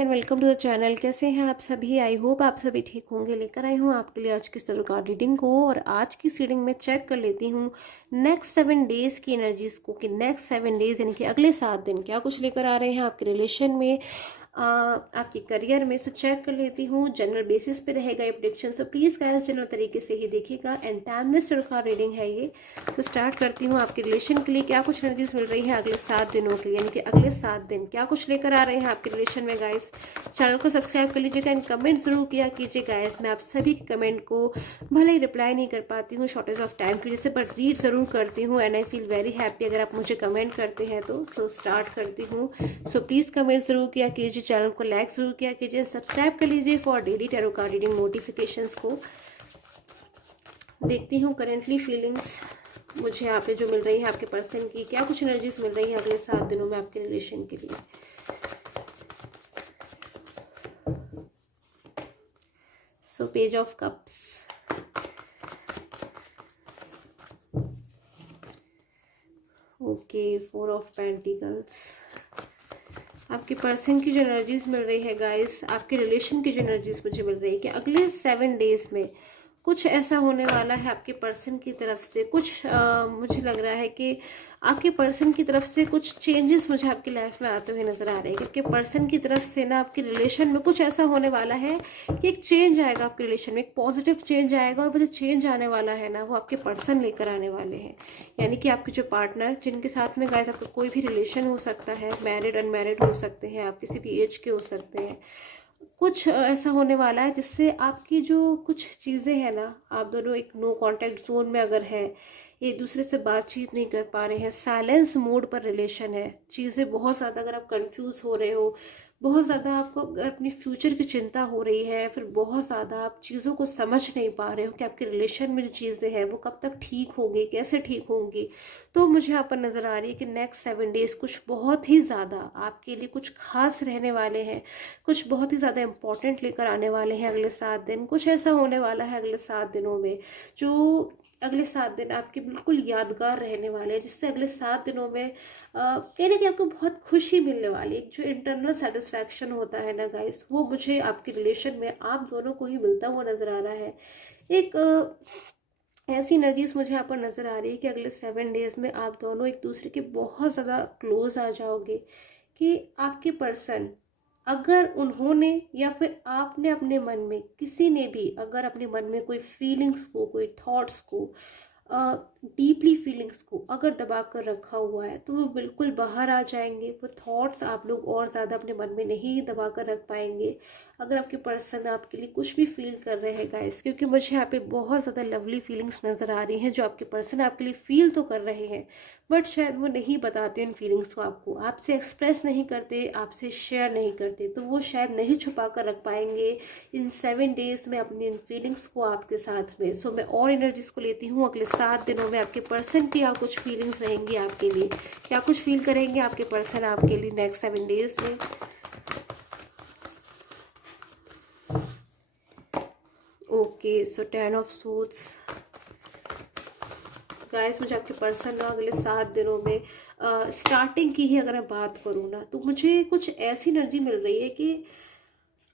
And welcome to the channel. कैसे हैं आप सभी? आई होप आप सभी ठीक होंगे। लेकर आई हूँ आपके लिए आज की स्टार कार्ड रीडिंग को, और आज की रीडिंग में चेक कर लेती हूँ नेक्स्ट 7 डेज की एनर्जीज को, कि नेक्स्ट 7 डेज यानी कि अगले 7 दिन क्या कुछ लेकर आ रहे हैं आपके रिलेशन में, आपके करियर में। सो चेक कर लेती हूँ, जनरल बेसिस पे रहेगा ये prediction. So please guys general तरीके से ही देखिएगा, and timeless star card reading है ये। तो स्टार्ट करती हूँ आपके रिलेशन के लिए क्या कुछ एनर्जीज मिल रही है अगले 7 दिनों के लिए, यानी कि अगले 7 दिन क्या कुछ लेकर आ रहे हैं आपके रिलेशन में गाइस। चैनल को सब्सक्राइब कर लीजिएगा एंड कमेंट जरूर किया कीजिए गाइस। मैं आप सभी के कमेंट को भले ही रिप्लाई नहीं कर पाती हूँ शॉर्टेज ऑफ टाइम की वजह से, बट रीड जरूर करती हूँ and I feel very happy अगर आप मुझे कमेंट करते हैं तो। सो स्टार्ट करती हूँ। सो प्लीज़ कमेंट जरूर किया कीजिए, चैनल को लाइक जरूर किया कीजिए, सब्सक्राइब कर लीजिए for daily tarot card reading notifications को। देखती हूँ करेंटली फीलिंग्स मुझे यहाँ पे जो मिल रही है आपके पर्सन की, क्या कुछ एनर्जीज मिल रही है अगले 7 दिनों में आपके रिलेशन के लिए। So page of cups, okay, 4 of pentacles. आपके पर्सन की जो एनर्जीज मिल रही है गाइस, आपके रिलेशन की जो एनर्जीज मुझे मिल रही है कि अगले 7 डेज में कुछ ऐसा होने वाला है आपके पर्सन की तरफ से। कुछ मुझे लग रहा है कि आपके पर्सन की तरफ से कुछ चेंजेस मुझे आपकी लाइफ में आते हुए नजर आ रहे हैं, क्योंकि पर्सन की तरफ से ना आपके रिलेशन में कुछ ऐसा होने वाला है कि एक चेंज आएगा आपके रिलेशन में, एक पॉजिटिव चेंज आएगा। और वो जो चेंज आने वाला है ना, वो आपके पर्सन लेकर आने वाले हैं। यानी कि आपके जो पार्टनर जिनके साथ में गाइस आपका कोई भी रिलेशन हो सकता है, मैरिड अनमैरिड हो सकते हैं, आप किसी भी एज के हो सकते हैं, कुछ ऐसा होने वाला है जिससे आपकी जो कुछ चीज़ें हैं ना, आप दोनों एक नो कांटेक्ट जोन में अगर है, एक दूसरे से बातचीत नहीं कर पा रहे हैं, साइलेंस मोड पर रिलेशन है, चीज़ें बहुत ज़्यादा अगर आप कंफ्यूज हो रहे हो, बहुत ज़्यादा आपको अगर अपनी फ्यूचर की चिंता हो रही है, फिर बहुत ज़्यादा आप चीज़ों को समझ नहीं पा रहे हो कि आपके रिलेशन में जो चीज़ें हैं वो कब तक ठीक होंगी, कैसे ठीक होंगी, तो मुझे यहाँ पर नज़र आ रही है कि नेक्स्ट 7 डेज कुछ बहुत ही ज़्यादा आपके लिए कुछ खास रहने वाले हैं, कुछ बहुत ही ज़्यादा इंपॉर्टेंट लेकर आने वाले हैं अगले 7 दिन। कुछ ऐसा होने वाला है अगले 7 दिनों में जो अगले 7 दिन आपके बिल्कुल यादगार रहने वाले हैं, जिससे अगले 7 दिनों में कहीं ना कहीं आपको बहुत खुशी मिलने वाली है। जो इंटरनल सेटिस्फैक्शन होता है ना गाइस, वो मुझे आपके रिलेशन में आप दोनों को ही मिलता हुआ नजर आ रहा है। एक ऐसी एनर्जीज मुझे यहाँ पर नजर आ रही है कि अगले 7 डेज में आप दोनों एक दूसरे के बहुत ज़्यादा क्लोज आ जाओगे। कि आपके पर्सन, अगर उन्होंने या फिर आपने अपने मन में, किसी ने भी अगर अपने मन में कोई फीलिंग्स को, कोई थॉट्स को, डीपली फीलिंग्स को अगर दबा कर रखा हुआ है, तो वो बिल्कुल बाहर आ जाएंगे। वो थॉट्स आप लोग और ज़्यादा अपने मन में नहीं दबा कर रख पाएंगे अगर आपके पर्सन आपके लिए कुछ भी फील कर रहे हैं गाइस। क्योंकि मुझे यहाँ पे बहुत ज़्यादा लवली फीलिंग्स नज़र आ रही हैं जो आपके पर्सन आपके लिए फील तो कर रहे हैं, बट शायद वो नहीं बताते उन फीलिंग्स को आपको, आपसे एक्सप्रेस नहीं करते, आपसे शेयर नहीं करते, तो वो शायद नहीं छुपा कर रख पाएंगे इन 7 डेज में अपनी इन फीलिंग्स को आपके साथ में। सो मैं और एनर्जीज को लेती हूँ अगले 7 दिनों में आपके पर्सन की क्या कुछ फीलिंग्स रहेंगी आपके लिए, क्या कुछ फील करेंगे आपके पर्सन आपके लिए नेक्स्ट 7 डेज में। Okay, so 10 of suits. Guys मुझे आपके पर्सन ना अगले 7 दिनों में स्टार्टिंग की ही अगर मैं बात करूँ ना, तो मुझे कुछ ऐसी एनर्जी मिल रही है कि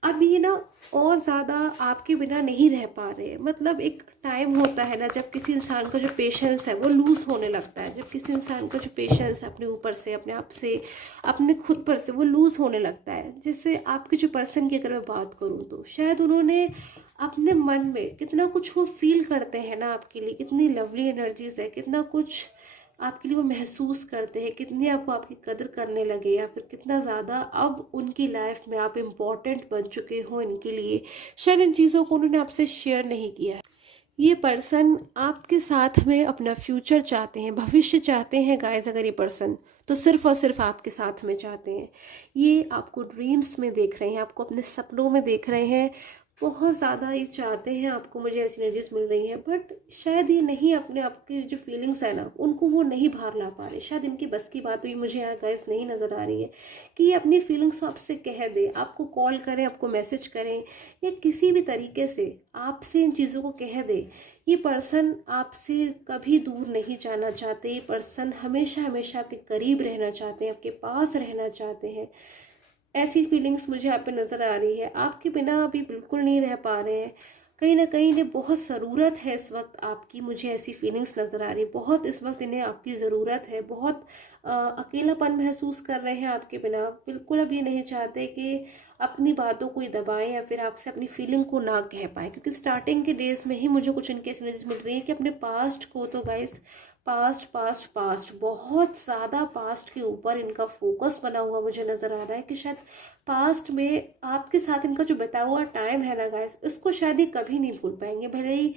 अब ये ना और ज़्यादा आपके बिना नहीं रह पा रहे। मतलब एक टाइम होता है ना जब किसी इंसान का जो पेशेंस है वो लूज़ होने लगता है, जब किसी इंसान का जो पेशेंस है अपने ऊपर से, अपने आप से, अपने खुद पर से, वो लूज़ होने लगता है। जैसे आपके जो पर्सन की अगर मैं बात करूँ, तो शायद उन्होंने अपने मन में कितना कुछ वो फील करते हैं ना आपके लिए, कितनी लवली एनर्जीज है, कितना कुछ आपके लिए वो महसूस करते हैं, कितनी आपको आपकी कदर करने लगे, या फिर कितना ज़्यादा अब उनकी लाइफ में आप इम्पोर्टेंट बन चुके हो इनके लिए। शायद इन चीज़ों को उन्होंने आपसे शेयर नहीं किया है। ये पर्सन आपके साथ में अपना फ्यूचर चाहते हैं, भविष्य चाहते हैं गाइस। अगर ये पर्सन तो सिर्फ और सिर्फ आपके साथ में चाहते हैं, ये आपको ड्रीम्स में देख रहे हैं, आपको अपने सपनों में देख रहे हैं, बहुत ज़्यादा ये चाहते हैं आपको। मुझे ऐसी एनर्जीज मिल रही हैं, बट शायद ये नहीं, अपने आपकी जो फीलिंग्स है ना उनको वो नहीं बाहर ला पा रहे। शायद इनकी बस की बात भी मुझे यहाँ गाइस नहीं नज़र आ रही है कि ये अपनी फीलिंग्स को आपसे कह दे, आपको कॉल करें, आपको मैसेज करें, या किसी भी तरीके से आपसे इन चीज़ों को कह दे। ये पर्सन आपसे कभी दूर नहीं जाना चाहते, ये पर्सन हमेशा हमेशा आपके करीब रहना चाहते हैं, आपके पास रहना चाहते हैं। ऐसी फीलिंग्स मुझे यहाँ पे नज़र आ रही है। आपके बिना अभी बिल्कुल नहीं रह पा रहे हैं, कहीं ना कहीं इन्हें बहुत ज़रूरत है इस वक्त आपकी, मुझे ऐसी फीलिंग्स नज़र आ रही है। बहुत इस वक्त इन्हें आपकी ज़रूरत है, बहुत अकेलापन महसूस कर रहे हैं आपके बिना। बिल्कुल अब ये नहीं चाहते कि अपनी बातों को दबाएं या फिर आपसे अपनी फीलिंग को ना कह पाए, क्योंकि स्टार्टिंग के डेज में ही मुझे कुछ इनके एनर्जीज मिल रही है कि अपने पास्ट को, तो गाइस पास्ट पास्ट पास्ट, बहुत ज़्यादा पास्ट के ऊपर इनका फोकस बना हुआ मुझे नज़र आ रहा है कि शायद पास्ट में आपके साथ इनका जो बिताया हुआ टाइम है ना गाइस, इसको शायद ये कभी नहीं भूल पाएंगे। भले ही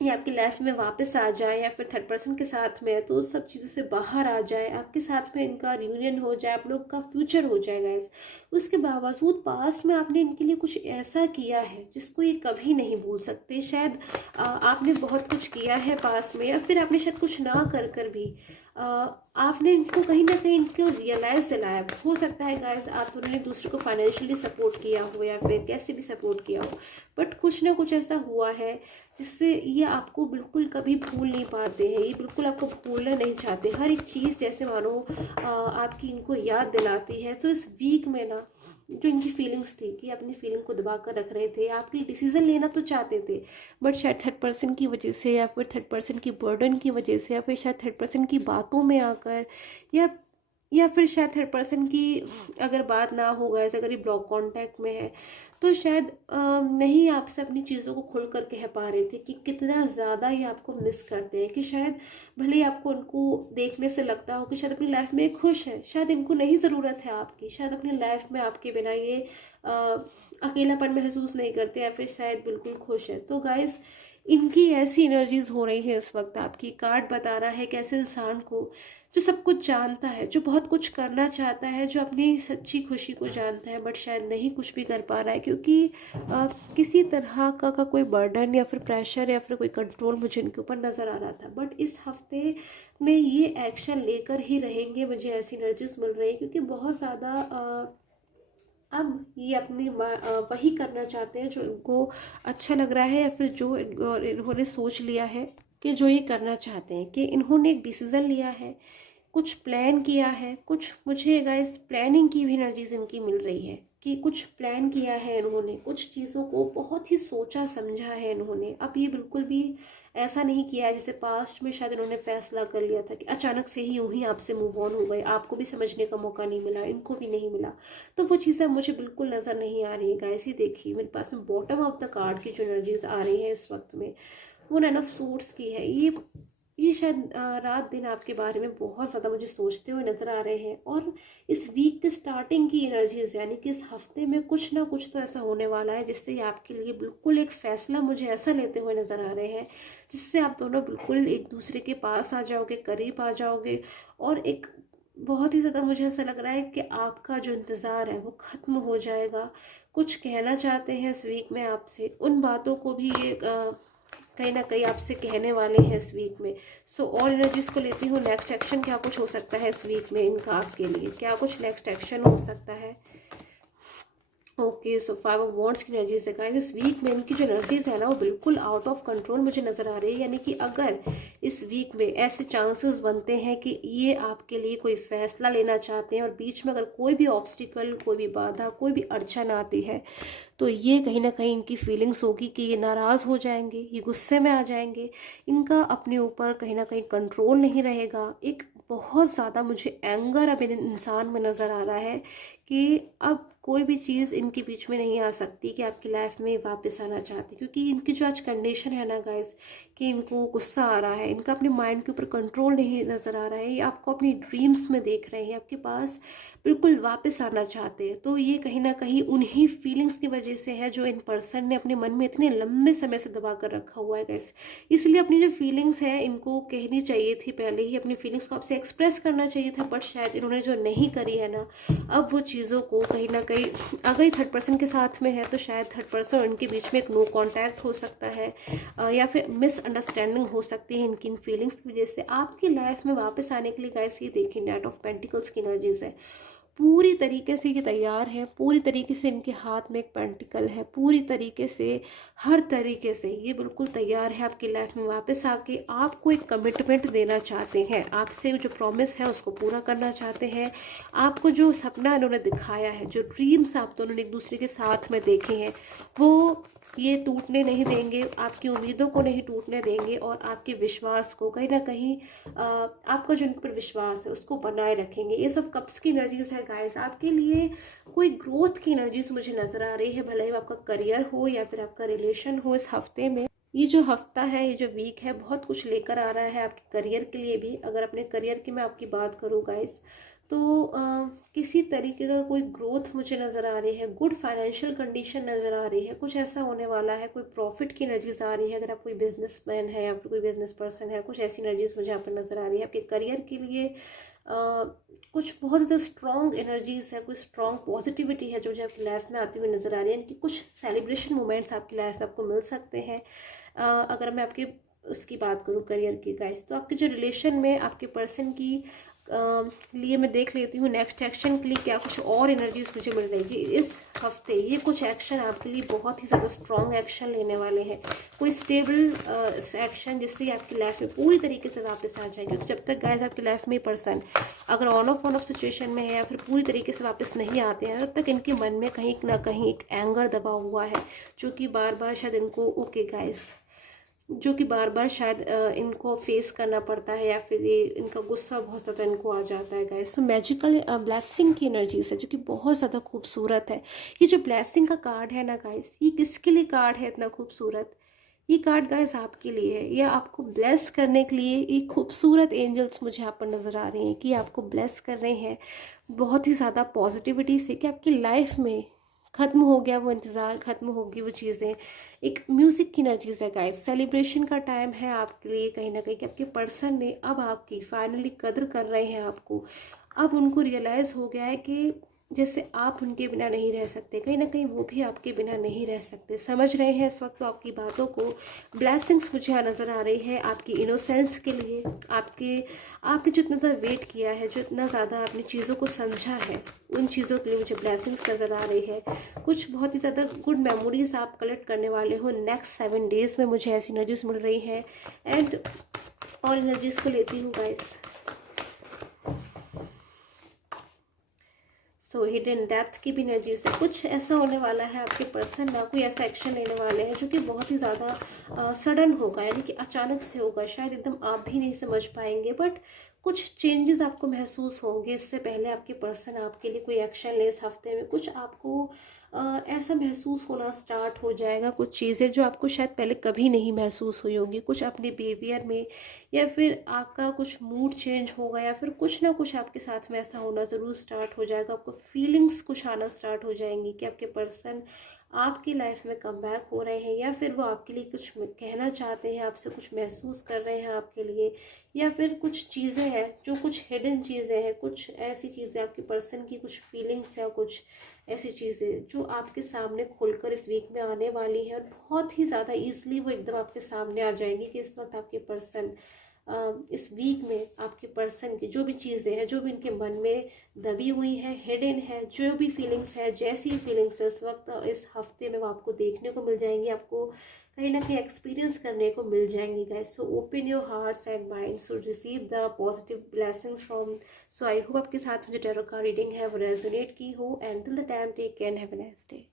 ये आपकी लाइफ में वापस आ जाए या फिर थर्ड पर्सन के साथ में है तो उस सब चीज़ों से बाहर आ जाए, आपके साथ में इनका रियूनियन हो जाए, आप लोग का फ्यूचर हो जाए गाइस, उसके बावजूद पास्ट में आपने इनके लिए कुछ ऐसा किया है जिसको ये कभी नहीं भूल सकते। शायद आपने बहुत कुछ किया है पास्ट में, या फिर आपने शायद कुछ ना कर कर भी आपने इनको कहीं ना कहीं इनको रियलाइज़ दिलाया। हो सकता है गाइस आप दोनों ने दूसरे को फाइनेंशियली सपोर्ट किया हो या फिर कैसे भी सपोर्ट किया हो, बट कुछ ना कुछ ऐसा हुआ है जिससे ये आपको बिल्कुल कभी भूल नहीं पाते हैं, ये बिल्कुल आपको भूलना नहीं चाहते। हर एक चीज़ जैसे मानो आपकी इनको याद दिलाती है। तो इस वीक में ना जो इनकी फीलिंग्स थी कि अपनी फीलिंग को दबा कर रख रहे थे, आपके डिसीजन लेना तो चाहते थे बट शायद थर्ड पर्सन की वजह से या फिर थर्ड पर्सन की बर्डन की वजह से या फिर शायद थर्ड पर्सन की बातों में आकर या फिर शायद थर्ड पर्सन की अगर बात ना हो गए, अगर ये ब्लॉक कांटेक्ट में है तो शायद नहीं आपसे अपनी चीज़ों को खुल कर कह पा रहे थे कि कितना ज़्यादा ये आपको मिस करते हैं, कि शायद भले ही आपको उनको देखने से लगता हो कि शायद अपनी लाइफ में खुश है, शायद इनको नहीं ज़रूरत है आपकी, शायद अपनी लाइफ में आपके बिना ये अकेलापन महसूस नहीं करते या फिर शायद बिल्कुल खुश है। तो गाइस इनकी ऐसी एनर्जीज हो रही है इस वक्त। आपकी कार्ड बता रहा है कि ऐसे इंसान को जो सब कुछ जानता है, जो बहुत कुछ करना चाहता है, जो अपनी सच्ची खुशी को जानता है बट शायद नहीं कुछ भी कर पा रहा है क्योंकि किसी तरह का कोई बर्डन या फिर प्रेशर या फिर कोई कंट्रोल मुझे इनके ऊपर नज़र आ रहा था। बट इस हफ्ते में ये एक्शन लेकर ही रहेंगे, मुझे ऐसी एनर्जीज मिल रही है क्योंकि बहुत ज़्यादा अब ये अपनी वही करना चाहते हैं जो इनको अच्छा लग रहा है या फिर जो इन्होंने सोच लिया है कि जो ये करना चाहते हैं, कि इन्होंने एक डिसीज़न लिया है, कुछ प्लान किया है। कुछ मुझे गाइस प्लानिंग की भी एनर्जीज इनकी मिल रही है कि कुछ प्लान किया है इन्होंने, कुछ चीज़ों को बहुत ही सोचा समझा है इन्होंने। अब ये बिल्कुल भी ऐसा नहीं किया है जैसे पास्ट में शायद इन्होंने फैसला कर लिया था कि अचानक से ही यूं ही आपसे मूव ऑन हो गए, आपको भी समझने का मौका नहीं मिला, इनको भी नहीं मिला। तो वो चीज़ें मुझे बिल्कुल नज़र नहीं आ रही है गाइस। ये देखिए मेरे पास में बॉटम ऑफ द कार्ड की जो एनर्जीज आ रही है इस वक्त में वो नाइन ऑफ सूट्स की है। ये शायद रात दिन आपके बारे में बहुत ज़्यादा मुझे सोचते हुए नज़र आ रहे हैं। और इस वीक के स्टार्टिंग की एनर्जीज यानी कि इस हफ्ते में कुछ ना कुछ तो ऐसा होने वाला है जिससे आपके लिए बिल्कुल एक फ़ैसला मुझे ऐसा लेते हुए नज़र आ रहे हैं जिससे आप दोनों बिल्कुल एक दूसरे के पास आ जाओगे, करीब आ जाओगे। और एक बहुत ही ज़्यादा मुझे ऐसा लग रहा है कि आपका जो इंतज़ार है वो ख़त्म हो जाएगा। कुछ कहना चाहते हैं इस वीक में आपसे, उन बातों को भी ये कहीं ना कहीं आपसे कहने वाले हैं इस वीक में। सो ऑल एनर्जीज को लेती हूँ। नेक्स्ट एक्शन क्या कुछ हो सकता है इस वीक में इनका, आपके लिए क्या कुछ नेक्स्ट एक्शन हो सकता है। ओके सो 5 ऑफ वॉन्ड्स की एनर्जीज है गाइस। इस वीक में इनकी जो एनर्जीज है ना वो बिल्कुल आउट ऑफ कंट्रोल मुझे नज़र आ रही है। यानी कि अगर इस वीक में ऐसे चांसेस बनते हैं कि ये आपके लिए कोई फैसला लेना चाहते हैं और बीच में अगर कोई भी ऑब्स्टिकल, कोई भी बाधा, कोई भी अड़चन आती है तो ये कहीं ना कहीं इनकी फीलिंग्स होगी कि ये नाराज़ हो जाएंगे, ये गुस्से में आ जाएंगे, इनका अपने ऊपर कहीं ना कहीं कंट्रोल नहीं रहेगा। एक बहुत ज़्यादा मुझे एंगर अब इन इंसान में नज़र आ रहा है कि अब कोई भी चीज़ इनके बीच में नहीं आ सकती कि आपकी लाइफ में वापस आना चाहती, क्योंकि इनकी जो आज कंडीशन है ना गाइस कि इनको गुस्सा आ रहा है, इनका अपने माइंड के ऊपर कंट्रोल नहीं नज़र आ रहा है, ये आपको अपनी ड्रीम्स में देख रहे हैं, आपके पास बिल्कुल वापस आना चाहते हैं। तो ये कहीं ना कहीं उन्हीं फीलिंग्स की वजह से है जो इन पर्सन ने अपने मन में इतने लंबे समय से दबा कर रखा हुआ है गाइस। इसलिए अपनी जो फीलिंग्स है इनको कहनी चाहिए थी, पहले ही अपनी फीलिंग्स को आपसे एक्सप्रेस करना चाहिए था, बट शायद इन्होंने जो नहीं करी है ना, अब वो चीज़ों को कहीं ना कहीं अगर थर्ड पर्सन के साथ में है तो शायद थर्ड पर्सन और इनके बीच में एक नो कॉन्टैक्ट हो सकता है या फिर मिसअंडरस्टैंडिंग हो सकती है इनकी इन फीलिंग्स की वजह से। आपकी लाइफ में वापस आने के लिए गाइस ये देखिए नाइट ऑफ पेंटिकल्स की एनर्जीज है। पूरी तरीके से ये तैयार है, पूरी तरीके से इनके हाथ में एक पेंटिकल है, पूरी तरीके से हर तरीके से ये बिल्कुल तैयार है आपकी लाइफ में वापस आके आपको एक कमिटमेंट देना चाहते हैं, आपसे जो प्रॉमिस है उसको पूरा करना चाहते हैं। आपको जो सपना इन्होंने दिखाया है, जो ड्रीम्स आप दोनों ने एक दूसरे के साथ में देखे हैं, वो ये टूटने नहीं देंगे, आपकी उम्मीदों को नहीं टूटने देंगे और आपके विश्वास को कहीं ना कहीं आपका जो इन पर विश्वास है उसको बनाए रखेंगे। ये सब कप्स की एनर्जीज है गाइस, आपके लिए कोई ग्रोथ की एनर्जीज मुझे नज़र आ रही है, भले ही आपका करियर हो या फिर आपका रिलेशन हो। इस हफ्ते में ये जो हफ्ता है, ये जो वीक है, बहुत कुछ लेकर आ रहा है आपके करियर के लिए भी। अगर अपने करियर की मैं आपकी बात करूँ गाइस, तो किसी तरीके का कोई ग्रोथ मुझे नज़र आ रही है, गुड फाइनेंशियल कंडीशन नज़र आ रही है, कुछ ऐसा होने वाला है, कोई प्रॉफिट की एनर्जीज आ रही है। अगर आप कोई बिजनेसमैन है या फिर कोई बिजनेस पर्सन है, कुछ ऐसी एनर्जीज मुझे यहाँ पर नज़र आ रही है। आपके करियर के लिए कुछ बहुत ज़्यादा स्ट्रॉन्ग एनर्जीज है, कुछ स्ट्रॉन्ग पॉजिटिविटी है जो मुझे आपकी लाइफ में आती हुई नज़र आ रही है। इनकी कुछ सेलिब्रेशन मोमेंट्स आपकी लाइफ में आपको मिल सकते हैं। अगर मैं आपके उसकी बात करूँ करियर की गाइस, तो आपके जो रिलेशन में आपके पर्सन की लिए मैं देख लेती हूँ नेक्स्ट एक्शन के लिए क्या कुछ और एनर्जीज मुझे मिल रही है इस हफ्ते। ये कुछ एक्शन आपके लिए बहुत ही ज़्यादा स्ट्रॉन्ग एक्शन लेने वाले हैं, कोई स्टेबल एक्शन जिससे आपकी लाइफ में पूरी तरीके से वापस आ जाएंगे। जब तक गाइस आपकी लाइफ में पर्सन अगर ऑन ऑफ सिचुएशन में है या फिर पूरी तरीके से वापस नहीं आते हैं, तब तक इनके मन में कहीं ना कहीं एक एंगर दबा हुआ है जो कि बार बार शायद इनको जो कि बार बार शायद इनको फेस करना पड़ता है, या फिर ये इनका गुस्सा बहुत ज़्यादा इनको आ जाता है गाइस। तो मैजिकल ब्लेसिंग की एनर्जीज है जो कि बहुत ज़्यादा खूबसूरत है। ये जो ब्लेसिंग का कार्ड है ना गाइस, ये किसके लिए कार्ड है इतना खूबसूरत? ये कार्ड गाइस आपके लिए है, ये आपको ब्लेस करने के लिए एक खूबसूरत एंजल्स मुझे यहाँ पर नज़र आ रहे हैं कि आपको ब्लेस कर रहे हैं बहुत ही ज़्यादा पॉजिटिविटी से, कि आपकी लाइफ में ख़त्म हो गया वो इंतज़ार, ख़त्म होगी वो चीज़ें। एक म्यूज़िक की एनर्जीज है गाइस, सेलिब्रेशन का टाइम है आपके लिए कहीं ना कहीं, कि आपके पर्सन ने अब आपकी फाइनली कदर कर रहे हैं आपको। अब उनको रियलाइज़ हो गया है कि जैसे आप उनके बिना नहीं रह सकते, कहीं ना कहीं वो भी आपके बिना नहीं रह सकते। समझ रहे हैं इस वक्त तो आपकी बातों को। ब्लेसिंग्स मुझे यहाँ नज़र आ रही है आपकी इनोसेंस के लिए, आपने जो इतना ज़्यादा वेट किया है, जो इतना ज़्यादा आपने चीज़ों को समझा है, उन चीज़ों के लिए मुझे ब्लेसिंग्स नज़र आ रही है। कुछ बहुत ही ज़्यादा गुड मेमोरीज आप कलेक्ट करने वाले हो नेक्स्ट 7 डेज़ में, मुझे ऐसी एनर्जीज मिल रही है। एंड और एनर्जीज को लेती हूँ गाइस। सो हिडन डेप्थ की भी एनर्जी से कुछ ऐसा होने वाला है, आपके पर्सन ना कोई ऐसा एक्शन लेने वाले हैं जो कि बहुत ही ज़्यादा सडन होगा, यानी कि अचानक से होगा, शायद एकदम आप भी नहीं समझ पाएंगे, बट कुछ चेंजेस आपको महसूस होंगे। इससे पहले आपके पर्सन आपके लिए कोई एक्शन ले इस हफ्ते में, कुछ आपको ऐसा महसूस होना स्टार्ट हो जाएगा, कुछ चीज़ें जो आपको शायद पहले कभी नहीं महसूस हुई होंगी, कुछ अपने बिहेवियर में, या फिर आपका कुछ मूड चेंज होगा, या फिर कुछ ना कुछ आपके साथ में ऐसा होना ज़रूर स्टार्ट हो जाएगा। आपको फीलिंग्स कुछ आना स्टार्ट हो जाएंगी कि आपके पर्सन आपकी लाइफ में कम बैक हो रहे हैं, या फिर वो आपके लिए कुछ कहना चाहते हैं, आपसे कुछ महसूस कर रहे हैं आपके लिए, या फिर कुछ चीज़ें हैं जो कुछ हिडन चीज़ें हैं, कुछ ऐसी चीज़ें आपके पर्सन की कुछ फीलिंग्स या कुछ ऐसी चीज़ें जो आपके सामने खुलकर इस वीक में आने वाली है, और बहुत ही ज़्यादा ईजिली वो एकदम आपके सामने आ जाएंगी कि इस वक्त आपके पर्सन इस वीक में आपके पर्सन की जो भी चीज़ें हैं, जो भी इनके मन में दबी हुई है, हिडन है, जो भी फीलिंग्स है, जैसी फीलिंग्स है इस वक्त इस हफ्ते में वो आपको देखने को मिल जाएंगी, आपको कहीं ना कहीं एक्सपीरियंस करने को मिल जाएंगी guys. So open your hearts and mind, so receive the positive blessings from. So I hope आपके साथ जो टैरो का रीडिंग है वो रेजोनेट की हो। And till the time take care and have a nice day.